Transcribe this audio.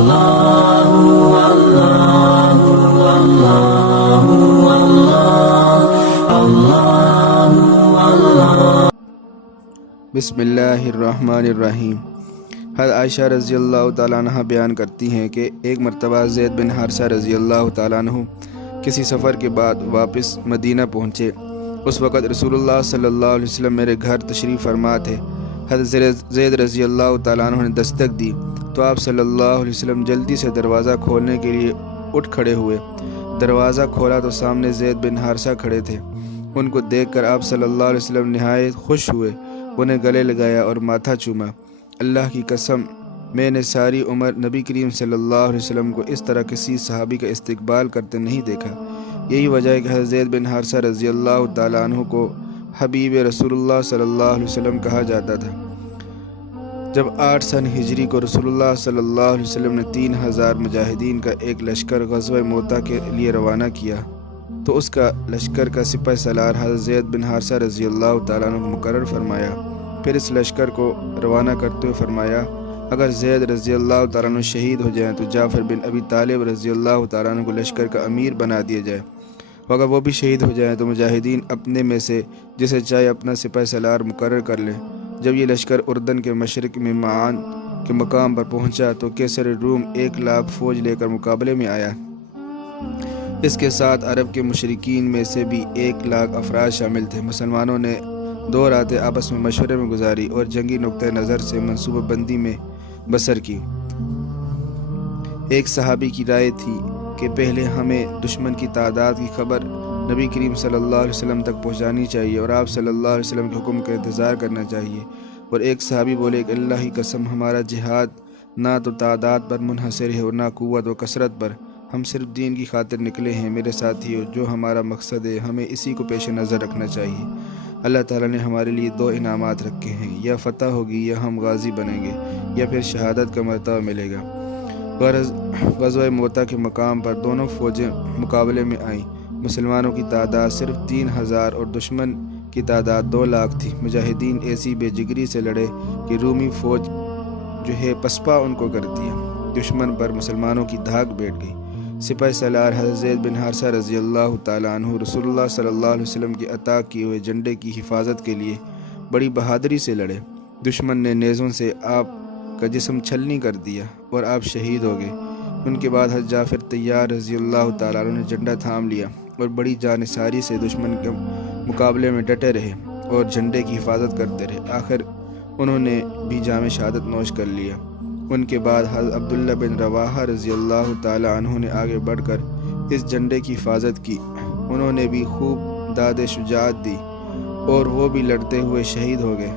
بسم اللہ الرحمن الرحیم۔ حضرت عائشہ رضی اللہ تعالیٰ عنہ بیان کرتی ہیں کہ ایک مرتبہ زید بن حارثہ رضی اللہ تعالیٰ عنہ کسی سفر کے بعد واپس مدینہ پہنچے۔ اس وقت رسول اللہ صلی اللہ علیہ وسلم میرے گھر تشریف فرما تھے۔ حضرت زید رضی اللہ تعالیٰ عنہ نے دستک دی تو آپ صلی اللہ علیہ وسلم جلدی سے دروازہ کھولنے کے لیے اٹھ کھڑے ہوئے۔ دروازہ کھولا تو سامنے زید بن حارثہ کھڑے تھے۔ ان کو دیکھ کر آپ صلی اللہ علیہ وسلم نہایت خوش ہوئے، انہیں گلے لگایا اور ماتھا چوما۔ اللہ کی قسم، میں نے ساری عمر نبی کریم صلی اللہ علیہ وسلم کو اس طرح کسی صحابی کا استقبال کرتے نہیں دیکھا۔ یہی وجہ ہے کہ حضرت زید بن حارثہ رضی اللہ تعالیٰ عنہ کو حبیب رسول اللہ صلی اللہ علیہ وسلم کہا جاتا تھا۔ جب 8 سن ہجری کو رسول اللہ صلی اللہ علیہ وسلم نے 3000 مجاہدین کا ایک لشکر غزوہ موتا کے لیے روانہ کیا تو اس کا لشکر کا سپہ سالار حضرت زید بن حارثہ رضی اللہ تعالیٰ عنہ کو مقرر فرمایا۔ پھر اس لشکر کو روانہ کرتے ہوئے فرمایا، اگر زید رضی اللہ تعالیٰ عنہ شہید ہو جائیں تو جعفر بن ابی طالب رضی اللہ تعالیٰ عنہ کو لشکر کا امیر بنا دیا جائے، اور اگر وہ بھی شہید ہو جائیں تو مجاہدین اپنے میں سے جسے چاہے اپنا سپہ سالار مقرر کر لیں۔ جب یہ لشکر اردن کے مشرق میں معان کے مقام پر پہنچا تو کیسر روم 1,00,000 فوج لے کر مقابلے میں آیا۔ اس کے ساتھ عرب کے مشرکین میں سے بھی 1,00,000 افراد شامل تھے۔ مسلمانوں نے 2 راتیں آپس میں مشورے میں گزاری اور جنگی نقطۂ نظر سے منصوبہ بندی میں بسر کی۔ ایک صحابی کی رائے تھی کہ پہلے ہمیں دشمن کی تعداد کی خبر نبی کریم صلی اللہ علیہ وسلم تک پہنچانی چاہیے اور آپ صلی اللہ علیہ وسلم کے حکم کا انتظار کرنا چاہیے، اور ایک صحابی بولے کہ اللہ کی قسم، ہمارا جہاد نہ تو تعداد پر منحصر ہے اور نہ قوت و کثرت پر، ہم صرف دین کی خاطر نکلے ہیں۔ میرے ساتھیوں، جو ہمارا مقصد ہے ہمیں اسی کو پیش نظر رکھنا چاہیے۔ اللہ تعالیٰ نے ہمارے لیے 2 انعامات رکھے ہیں، یا فتح ہوگی یا ہم غازی بنیں گے، یا پھر شہادت کا مرتبہ ملے گا۔ غزوہ موتا کے مقام پر دونوں فوجیں مقابلے میں آئیں۔ مسلمانوں کی تعداد صرف 3000 اور دشمن کی تعداد 2,00,000 تھی۔ مجاہدین ایسی بے جگری سے لڑے کہ رومی فوج جو ہے پسپا ان کو کر دیا۔ دشمن پر مسلمانوں کی دھاک بیٹھ گئی۔ سپہ سالار حضرت زید بن حارثہ رضی اللہ تعالیٰ عنہ رسول اللہ صلی اللہ علیہ وسلم کے عطا کیے ہوئے جھنڈے کی حفاظت کے لیے بڑی بہادری سے لڑے۔ دشمن نے نیزوں سے آپ کا جسم چھلنی کر دیا اور آپ شہید ہو گئے۔ ان کے بعد حضرت جعفر طیار رضی اللہ تعالیٰ عنہ نے جھنڈا تھام لیا اور بڑی جانثاری سے دشمن کے مقابلے میں ڈٹے رہے اور جھنڈے کی حفاظت کرتے رہے۔ آخر انہوں نے بھی جام شہادت نوش کر لیا۔ ان کے بعد حضرت عبداللہ بن رواحہ رضی اللہ تعالیٰ عنہ نے آگے بڑھ کر اس جھنڈے کی حفاظت کی۔ انہوں نے بھی خوب داد شجاعت دی اور وہ بھی لڑتے ہوئے شہید ہو گئے۔